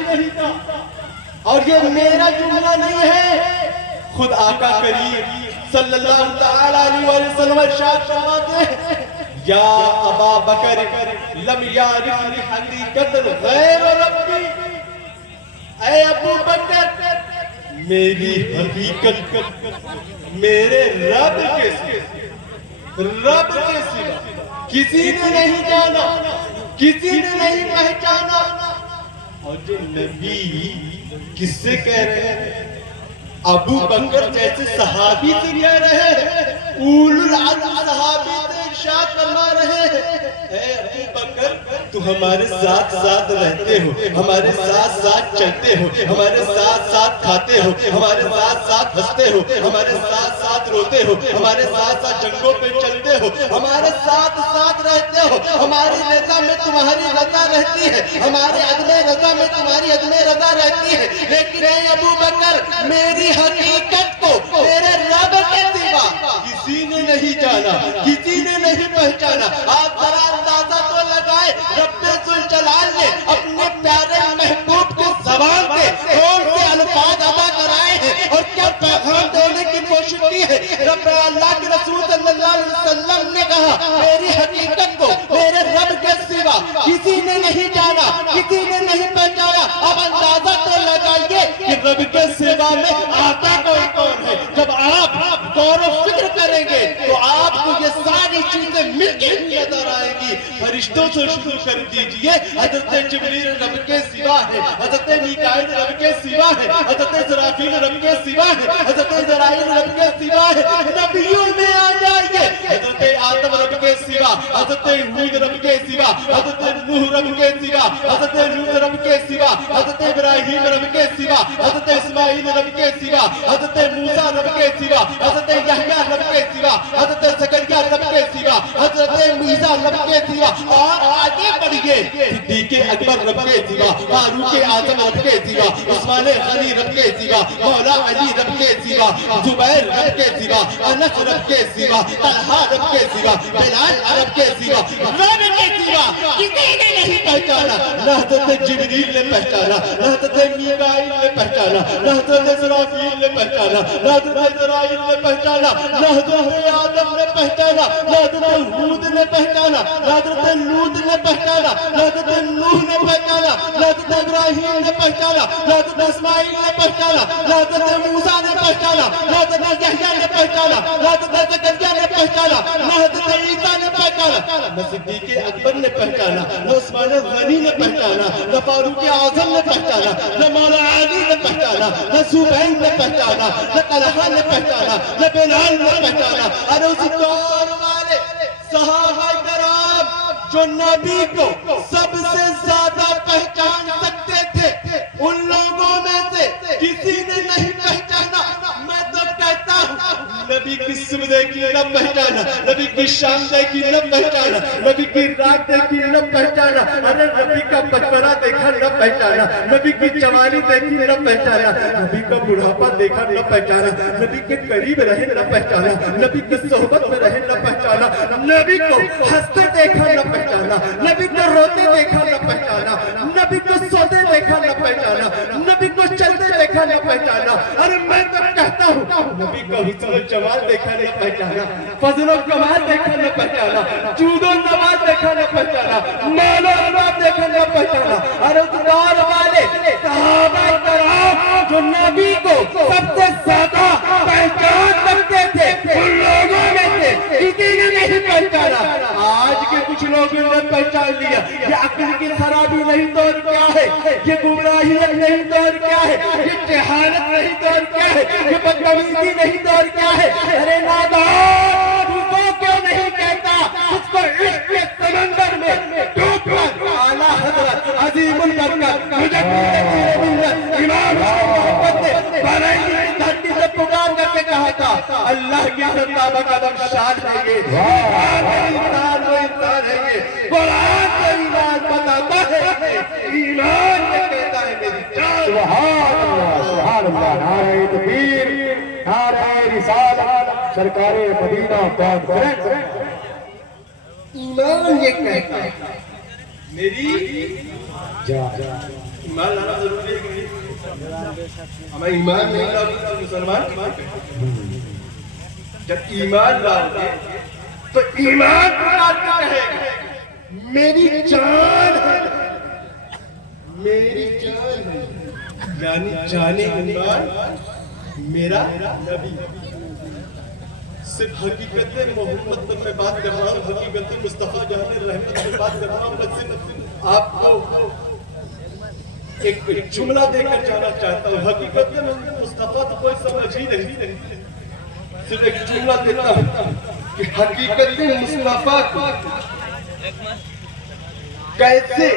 نہیں تھا. اور یہ میرا جملہ نہیں ہے، خود آقا کریم صلی اللہ تعالی علیہ وسلم ارشاد فرماتے ہیں یا ابا بکر لم یعرفنی حقیقت غیر ربی، اے ابو بکر میری حقیقت میرے رب کے سوا کسی نے نہیں جانا، کسی نے نہیں پہچانا. اور جو نبی کس سے کہہ رہے ہیں؟ ابو بکر جیسے صحابی سے کہہ رہے ہیں، اولو العزم صحابی سے ارشاد فرما رہے ہیں اے ابو بکر تو ہمارے ساتھ ساتھ رہتے ہو، ہمارے ساتھ ساتھ چلتے ہو، ہمارے ساتھ ساتھ کھاتے ہو، ہمارے ساتھ ساتھ ہنستے ہو، ہمارے ساتھ ساتھ روتے ہو، ہمارے ساتھ ساتھ جنگوں پہ چلتے ہو، ہمارے ساتھ ساتھ رہتے ہو. ہماری رضا میں تمہاری رضا رہتی ہے، ہمارے عدم رضا میں تمہاری عدم رضا رہتی ہے. لیکن اے ابو بکر میری حقیقت کو میرے رب کے سوا کسی نے نہیں جانا، کسی نے نہیں پہچانا. آپ ذرا اندازہ تو لگائے رب ذوالجلال نے اپنے پیارے محبوب کے زبان سے کون سے الفاظ ادا کرائے ہیں اور کیا پیغام دینے کی کوشش کی ہے. رب اللہ کے رسول صلی اللہ علیہ وسلم نے کہا میری حقیقت کو میرے رب کے سوا کسی نے نہیں جانا، کسی نے نہیں پہچانا. اب اندازہ تو لگائیے کہ رب کے سوا میں آتا کون ہے. جب آپ غور و فکر کریں گے تو آپ کو یہ ساری چیزیں مل کے نظر آئیں گی. فرشتوں سے شروع کر دیجئے، حضرت جبریل رب کے سوا ہے، حضرت میکائیل رب کے سوا ہے، حضرت اسرافیل رب کے سوا ہے، حضرت اسرائیل رب کے سوا ہے. نبیوں میں آ جائیے، حضرت آدم رب کے سوا، حضرت ہود رب کے سوا، حضرت نوح رب کے سوا، حضرت لوط رب کے سوا، حضرت ابراہیم رب کے سوا، حضرت اسماعیل رب کے سوا، حضرت موسیٰ رب کے سوا، حضرت یحییٰ رب کے سوا، حضرت زکریا رب کے سوا، حضرت موسیٰ رب کے سوا. اور آگے بڑھئے صدیق اکبر رب کے سوا، فاروق اعظم رب کے سوا، عثمان غنی رب کے سوا، مولا علی رب کے سوا، زبیر رب کے سوا، انس رب کے سوا، طلحہ رب کے سوا، بلال رب کے سوا، رب کے سوا کسی نے نہیں پہچانا. نہ حضرت جبریل نے پہچانا، نہ حضرت میکائیل نے پہچانا، نہ حضرت اسرافیل نے پہچانا، نہ حضرت اسرائیل نے پہچانا، نہ حضرت آدم نے پہچانا، نہ حضرت ہود نے پہچانا، نہ حضرت لوط نے پہچانا، نہ حضرت نوح نے پہچانا، نہ حضرت ابراہیم نے پہچانا، نہ حضرت اسماعیل نے پہچانا، نہ حضرت موسیٰ نے پہچانا، نہ حضرت یحییٰ نے پہچانا، نہ حضرت زکریا نے پہچانا، نہ حضرت عیسیٰ نے پہچانا، نہ صدیق اکبر نے پہچانا، نہ عثمان غنی نے پہچانا، نہ فاروق اعظم نے پہچانا، نہ مولا علی نے پہچانا، نہ زبیر نے پہچانا، نہ طلحہ نے پہچانا، نہ بلال نے پہچانا. ارے اس دور والے صحابہ کرام جو نبی کو سب سے زیادہ پہچان سکتے تھے، ان لوگوں میں سے کسی نے نہیں پہچانا. میں تو کہتا ہوں نبی کی صبح دیکھی نہ پہچانا، نبی کی شام دیکھی نہ پہچانا، نبی کی رات دیکھی نہ پہچانا، ارے نبی کا بچپنا دیکھا نہ پہچانا، نبی کی جوانی دیکھی نہ پہچانا، نبی کا بڑھاپا دیکھا نہ پہچانا، نبی کے قریب رہے نہ پہچانا، نبی کی صحبت میں رہے نہ پہچانا، نبی کو ہنستے دیکھا نہ پہچانا، نبی کو روتے دیکھا نہ پہچانا، نبی کو سوتے دیکھا نہ پہچانا، نبی کو چلتے دیکھا نہ پہچانا. ارے میں تو کہتا ہوں نبی کو حسن و جمال دیکھا نہیں پہچانا، فضل و کمال دیکھا نہ پہچانا، جود و نواز دیکھا نہ پہچانا، مال و اولاد دیکھا نہ پہچانا. ارے اس دور والے صحابہ کرام جو نبی کو سب سے زیادہ پہچان سکتے تھے، ان لوگوں میں سے کسی نے نہیں پہچانا. آج کے کچھ لوگوں نے پہچان لیا. یہ عقل کی خرابی نہیں تو اور کیا ہے، یہ گمراہیت نہیں تو اور کیا ہے، یہ جہالت نہیں تو اور کیا ہے، یہ بدتمیزی نہیں تو اور کیا ہے. ارے نادان تو وہ کیوں نہیں کہتا اس کو عشق کے سمندر میں ڈوب کر اعلیٰ حضرت عظیم البرکت مجدد ملت امام محمد نے بحرین کی دھرتی سے پکار کر کے کہا تھا اللہ کی سرتابہ قدم شاد ہے یہ انسان وہ انسان ہے یہ قرآن کا ایمان بتاتا ہے ایمان یہ کہتا ہے میری جان. سبحان اللہ سبحان اللہ. نعرہ تکبیر نعرہ رسالت سرکار مدینہ کانفرنس. ایمان یہ کہتا ہے میری جان. ایمان لانا ضروری ہے کہ نہیں؟ ہمیں ایمان نہیں لاؤ تو مسلمان جب ایمان لاؤ گے تو ایمان کہے گا میری جان ہے، میری جان ہے، یعنی جان ایمان میرا نبی۔ صرف حقیقت محمد میں بات کر رہا ہوں، حقیقت مصطفیٰ جان رحمت میں بات کر رہا ہوں۔ میں صرف آپ کو ایک جملہ دے کر جانا چاہتا ہوں، حقیقت مصطفیٰ تو کوئی سمجھ ہی نہیں، صرف ایک جملہ دیتا ہوں کہ حقیقت مصطفیٰ کو کیسے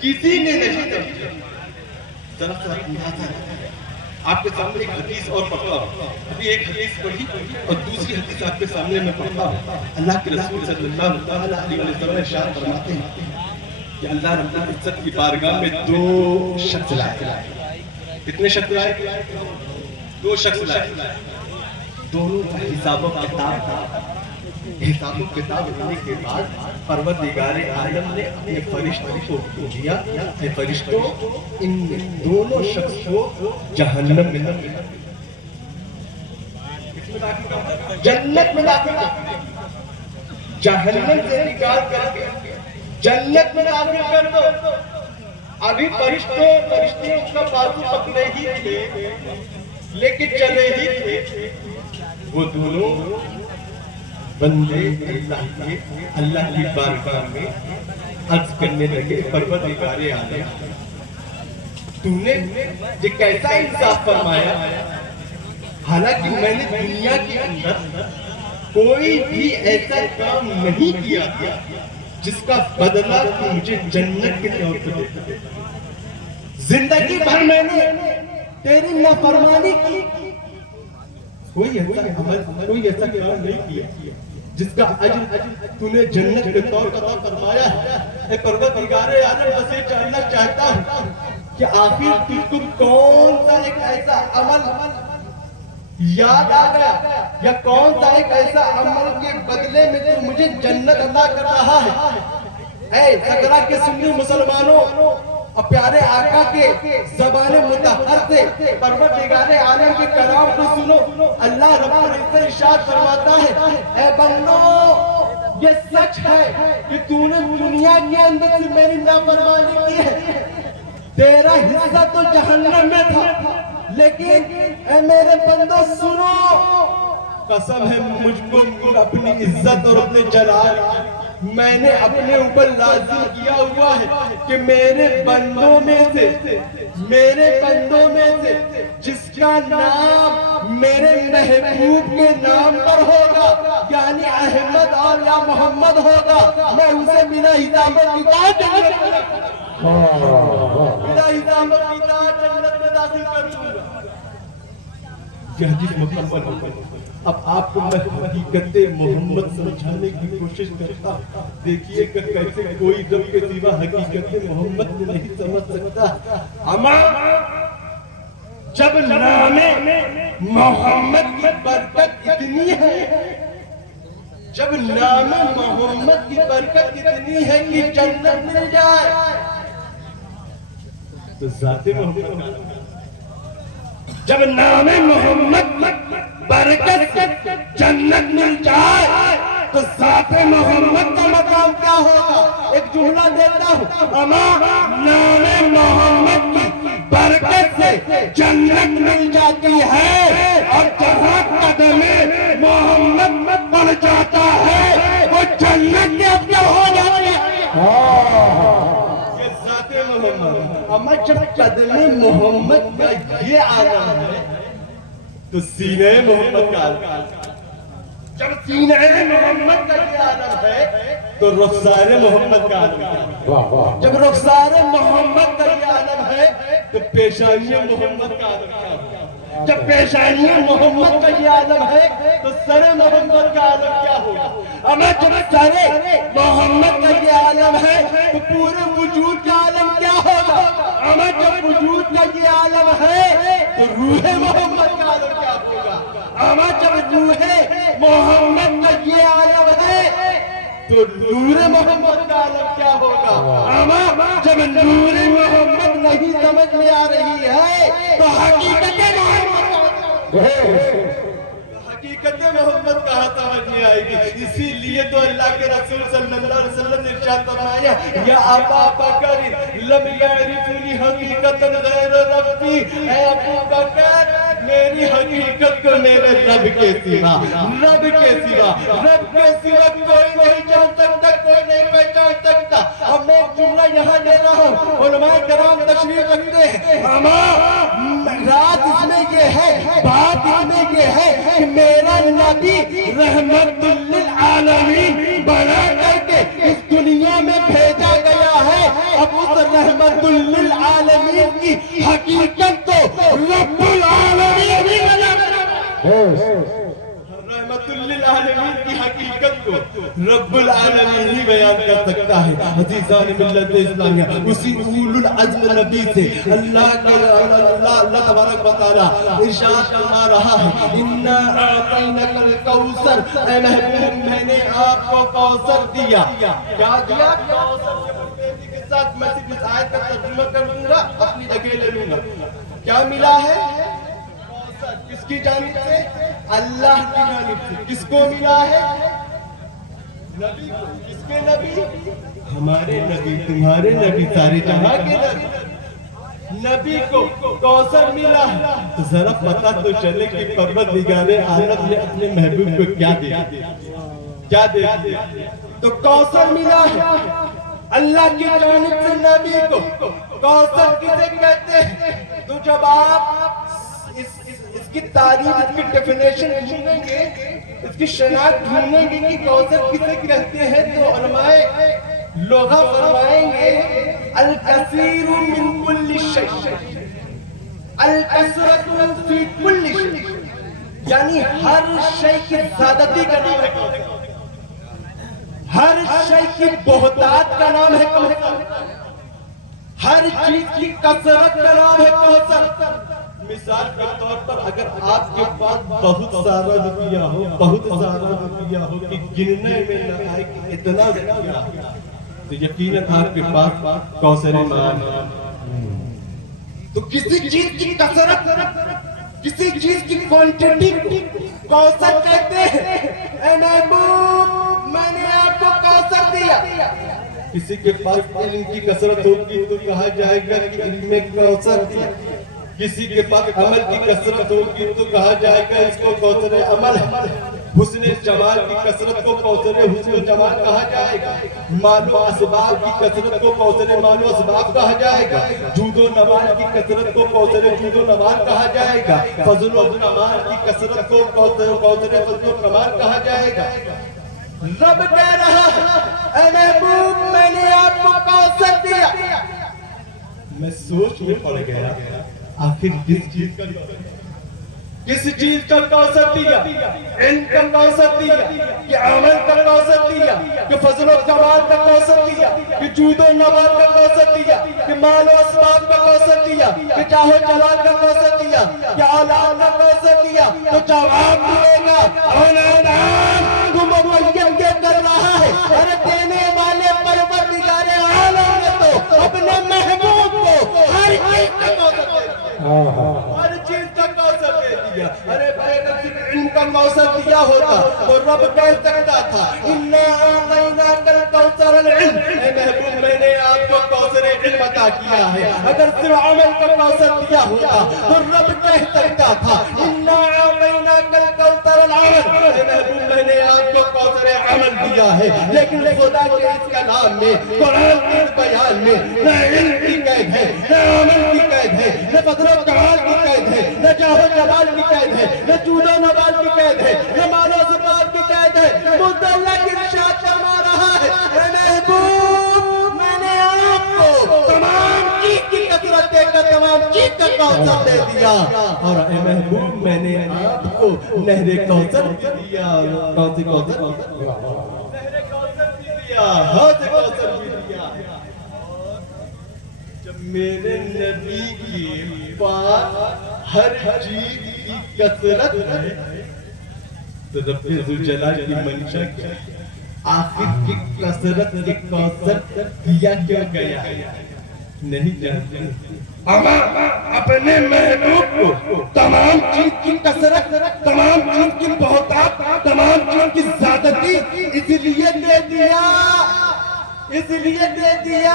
کسی نے نہیں دیکھا۔ ذرا سا اندازہ آپ کے سامنے ایک حدیث اور پڑھتا ہوں، ابھی ایک حدیث پڑھی اور دوسری حدیث آپ کے سامنے میں پڑھتا ہوں۔ اللہ کے رسول صلی اللہ علیہ وسلم ارشاد فرماتے ہیں کہ اللہ رب العزت کی بارگاہ میں دو شخص لائے۔ کتنے شخص لائے؟ دو شخص لائے، دونوں کا حساب و کتاب تھا۔ حساب و کتاب ہونے کے بعد پروردگار عالم نے اپنے فرشتوں کو دیا، اے فرشتوں ان دونوں شخص کو جہنم میں داخل کر دو، جنت میں داخل کر دو، جہنم سے نکال کر کے جنت میں داخل کر دو۔ ابھی فرشتے اس کا بازو پکڑے ہی تھے لیکن چلے ہی تھے، وہ دونوں بندے اللہ کی بارگاہ میں عرض کرنے لگے، پروردگار عالم تو نے یہ کیسا انصاف فرمایا؟ حالانکہ میں نے دنیا کے اندر کوئی بھی ایسا کام نہیں کیا جس کا بدلہ تو مجھے جنت کے طور پر دیتا۔ زندگی بھر میں نے تیری نافرمانی کی، کوئی ایسا عمل کوئی ایسا کام نہیں کیا جس کا اجر تو نے جنت کے طور پر عطا فرمایا ہے۔ اے پروردگار عالم بس یہ جاننا چاہتا ہوں کہ آخر تم کون سا ایک ایسا عمل یاد آ گیا یا کون سا ایک ایسا عمل کے بدلے میں تو مجھے جنت عطا کر رہا ہے؟ اے سکرا کے سنی مسلمانوں اور پیارے آقا کے زبان مطہر سے پروردگار عالم کے کلام کو سنو۔ اللہ رب العزت ارشاد فرماتا ہے، اے بندو یہ سچ ہے کہ تو نے دنیا کے اندر سے میری نافرمانی کی ہے، تیرا حصہ تو جہنم میں تھا، لیکن اے میرے بندو سنو، قسم ہے مجھ کو اپنی عزت اور اپنے جلال میں نے اپنے اوپر لازم کیا ہوا ہے کہ میرے بندوں میں سے جس کا نام میرے محبوب کے نام پر ہوگا، یعنی احمد اور یا محمد ہوگا، میں اسے بلا حساب و کتاب جنت میں داخل کر دوں گا۔ یہ حدیث مکمل ہو گئی۔ اب آپ کو میں حقیقت محمد سمجھانے کی کوشش کرتا ہوں، دیکھیے کہ کیسے کوئی رب کے سوا حقیقت محمد کو نہیں سمجھ سکتا۔ اما جب نام محمد کی برکت اتنی ہے، جب نام محمد کی برکت اتنی ہے کہ جنت مل جائے تو ذات محمد، جب نام محمد برکت جنت مل جائے تو ذات محمد کا مقام کیا ہوگا؟ ایک جملہ دیتا ہوں، اما نام محمد کی برکت سے جنت مل جاتی ہے اور جہاں قدم محمد پڑ جاتا ہے وہ جنت کے اندر ہو جاتی ہے۔ یہ ذات محمد، اما جب قدم محمد کا یہ عالم ہے تو سینہ محمد کا عالم، جب سینہ محمد کا یہ عالم ہے تو رخسار محمد کا عالم ہے، جب رخسار محمد کا یہ عالم ہے تو پیشانی محمد کا عالم ہے، جب پیشانی محمد کا یہ عالم ہے تو سر محمد کا عالم کیا ہوگا؟ اما جب سر محمد کا یہ عالم ہے تو پورے وجود کا عالم کیا ہوگا؟ اما جب وجود کا یہ عالم ہے تو روح محمد کا عالم کیا ہوگا؟ اما جب روح محمد کا یہ عالم ہے تو نور محمد کا عالم کیا ہوگا؟ اما جب نور محمد سمجھ میں آ رہی ہے تو حقیقت محمد کہاں سمجھ میں آئے گی؟ اسی لیے تو اللہ کے رسول صلی اللہ علیہ وسلم نے ارشاد فرمایا یا ابا بکر لم یعرفنی حقیقتا غیر ربی، اے ابو بکر میری حقیقت کو میرے رب کے سوا کوئی نہیں جان سکتا، کوئی نہیں پہچان سکتا۔ اب میں ایک جملہ یہاں لے رہا ہوں، علماء کرام تشریف رکھتے ہیں، رات اس میں یہ ہے، بات اس میں یہ ہے کہ میرا نبی رحمت للعالمین بنا کر کے اس دنیا میں بھیجا گیا ہے۔ اب اس رحمت للعالمین کی حقیقت تو رب العالمین بھی بنا رحمت للعالمین کی حقیقت کو رب العالمین ہی بیان کر سکتا ہے۔ عزیزان ملت اسلامیہ، اسی اول العزم نبی سے اللہ تبارک و تعالیٰ ارشاد فرما رہا ہے اِنَّا أَعْطَيْنَكَ الْكَوْثَرَ، اے محبوب میں نے آپ کو کوثر دیا۔ کیا دیا؟ کوثر کے ساتھ میں صرف اس آیت کا ترجمہ کر دوں گا، اپنی جگہ لے لوں گا۔ کیا ملا ہے؟ کس کی جانب سے؟ اللہ کی جانب سے۔ کس کو ملا ہے؟ نبی کو۔ کس کے نبی؟ ہمارے نبی، تمہارے نبی، سارے جہاں کے نبی کو کوثر ملا ہے۔ تو ذرا پتہ تو چلے کہ پروردگار عالم نے اپنے محبوب کو کیا دیا، کیا دیا۔ تو کوثر ملا ہے اللہ کی جانب سے نبی کو۔ کوثر کسے کہتے ہیں؟ تو جب آپ اس کی تعریف، اس کی ڈیفینیشن ڈھونڈیں گے، اس کی شناخت ڈھونڈیں گے کہ کوثر کسے کہتے ہیں، تو علماء لغہ فرمائیں گے الکثیر من کل شیء، الکثرت فی کل شیء، یعنی ہر شے کی زیادتی کا نام ہے کوثر، ہر شے کی بہتات کا نام ہے کوثر، ہر چیز کی کثرت کا نام ہے کوثر۔ مثال کے طور پر اگر آپ کے پاس بہت سارا روپیہ ہو، بہت سارا روپیہ ہو کہ گننے میں نہ آئے کہ اتنا روپیہ ہے، تو یقیناً آپ کے پاس کوثر مال ہے۔ تو کسی چیز کی کثرت، کسی چیز کی کوانٹٹی کوثر کہتے ہیں۔ اے محبوب میں نے آپ کو کوثر دیا۔ کسی کے پاس علم کی کثرت ہوگی تو کہا جائے گا کہ علم میں کوثر دیا، کسی کے پاس عمل کی کثرت ہوگی تو کہا جائے گا اس کو کوثر عمل ہے، حسن جمال کی کثرت کو کوثر حسن جمال کہا جائے گا، مال و اسباب کی کثرت کو کوثر مال و اسباب کہا جائے گا، جود و نمال کی کثرت کو کوثر جود و نمال کہا جائے گا، فضل و کمال کی کثرت کو کوثر فضل و کمال کہا جائے گا۔ رب کہہ رہا ہے اے محبوب میں نے آپ کو کوثر دیا۔ میں سوچ میں پڑ گیا آخر کس چیز کا کوثر دیا؟ علم کا کوثر دیا کہ عمل کا کوثر دیا کہ فضل و کمال کا کوثر دیا کہ جود و نمال کا کوثر دیا کہ مال و اسباب کا کوثر دیا کہ جاہ و جلال کا کوثر دیا کہ اولاد کا کوثر دیا۔ تو جواب ملے گا اولاد تم مبین کے کر رہا ہے، ارے دینے والے پروردگار عالم نے تو اپنے محبوب کو ہر چیز کا کوثر دے دیا، ہر چیز کا کوثر دے دیا۔ ارے بھائی اگر صرف علم کا کوثر دیا ہوتا تو رب کہہ سکتا تھا اِنَّا أَعْطَيْنَاكَ الْكَوْثَرَ الْعِلْمَ، اے محبوب میں نے آپ کو کوثر علم عطا کیا ہے۔ اگر صرف عمل کا کوثر دیا ہوتا تو رب کہہ سکتا تھا اِنَّا أَعْطَيْنَاكَ الْكَوْثَرَ الْعَمَلَ، اے محبوب میں نے آپ کو کوثر عمل دیا ہے۔ لیکن خدا کے اس کلام میں، قرآن کے اس بیان میں نہ علم کی قید ہے، نہ عمل کی قید ہے، نہ فضل و کمال کی قید ہے، نہ جاہ و جلال کی قید ہے، نہ جود و نمال کی قید ہے، نہ مال و اسباب کی قید ہے۔ مجھ اللہ کی ارشاد فرما رہا ہے اے محبوب میں نے آپ کو تمام چیز کی کثرت دے کر تمام چیز کا کوثر دے دیا، اور اے محبوب میں نے آپ کو نہر کوثر دیا۔ کون سی کوثر؟ نہر کوثر دیا، حوض کوثر بھی دیا۔ جب میرے نبی کے پاس ہر چیز کی کثرت ہے تو رب ذوالجلال کی منشا کیا؟ آخر کی کثرت کے کوثر دیا کیوں گیا؟ نہیں جانتے اما اپنے محبوب کو تمام چیز کی کثرت، تمام چیز کی بہتات، تمام چیز کی زیادتی اس لیے دے دیا، اس لیے دے دیا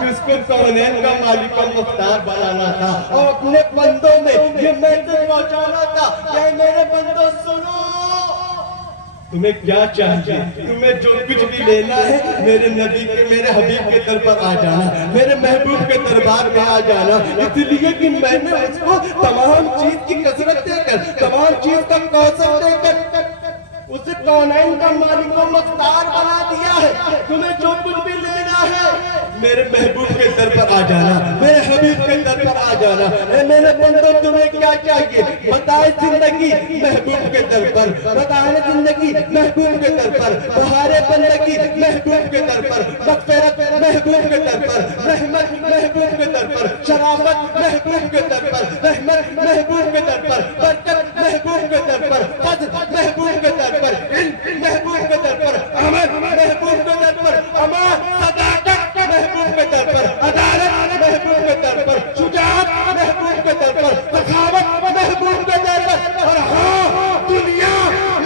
کہ اس کو کونین کا مالک و مختار بنانا تھا اور اپنے بندوں میں یہ میسج پہنچانا تھا کہ میرے بندوں سنو، تمہیں کیا چاہیے، تمہیں جو کچھ بھی لینا ہے میرے نبی کے، میرے حبیب کے در پر آ جانا، میرے محبوب کے دربار میں آ جانا، اس لیے کہ میں نے اس کو تمام چیز کی کثرت دے کر، تمام چیز کا کوثر دے کر اسے کونین کا مالک و مختار بنا دیا ہے۔ تمہیں جو کچھ بھی لینا ہے میرے محبوب کے در پر آ جانا، میرے حبیب کے در پر آ جانا۔ اے میرے بندوں تمہیں کیا چاہیے، بتائے زندگی محبوب کے در پر، بتائے زندگی محبوب کے در پر، بہارے بندگی محبوب کے در پر، مغفرت محبوب کے در پر، رحمت محبوب کے در پر، شرافت محبوب کے در پر، رحمت محبوب کے در پر، برکت محبوب کے در پر، فضل محبوب کے در پر، علم محبوب کے در پر، عمل محبوب کے در پر، امان صداقت محبوب کے در پر، عدالت محبوب کے در پر، شجاعت محبوب کے در پر، سخاوت محبوب کے در پر، اور ہاں دنیا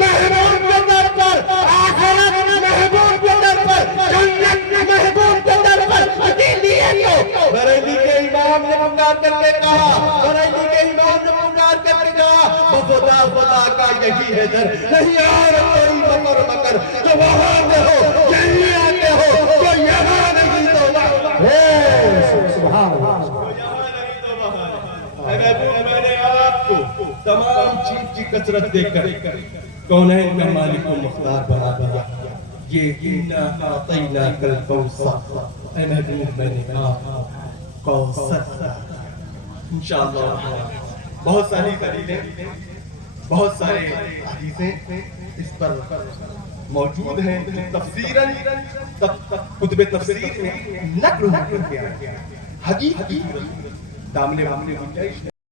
محبوب کے در پر، آخرت محبوب کے در پر، جنت محبوب کے در پر۔ اسی لیے تو بریلی کے امام نے پکار کر کے کہا، بریلی کے امام نے پکار کر کے کہا خدا خدا کا یہی ہے در، نہیں آ رہا کوئی مکر مکر، جو وہاں میں ہو یہیں آتے ہو، جو یہاں نہیں تو وہاں، سبحان اللہ۔ جو یہاں نہیں تو وہاں۔ اے محبوب میں نے آپ کو تمام چیز کی کثرت دے کر کونین کا مالک و مختار بنا دیا، یہ اِنَّا أَعْطَيْنَاكَ الْكَوْثَرَ۔ اے محبوب میں نے آپ کوثر، انشاءاللہ بہت ساری دلیلیں، بہت سارے حدیثیں اس پر موجود ہیں، تفسیراً کتب تفسیر میں نقل ہو کر کے حدیث کی دامنے وامنے گنجائش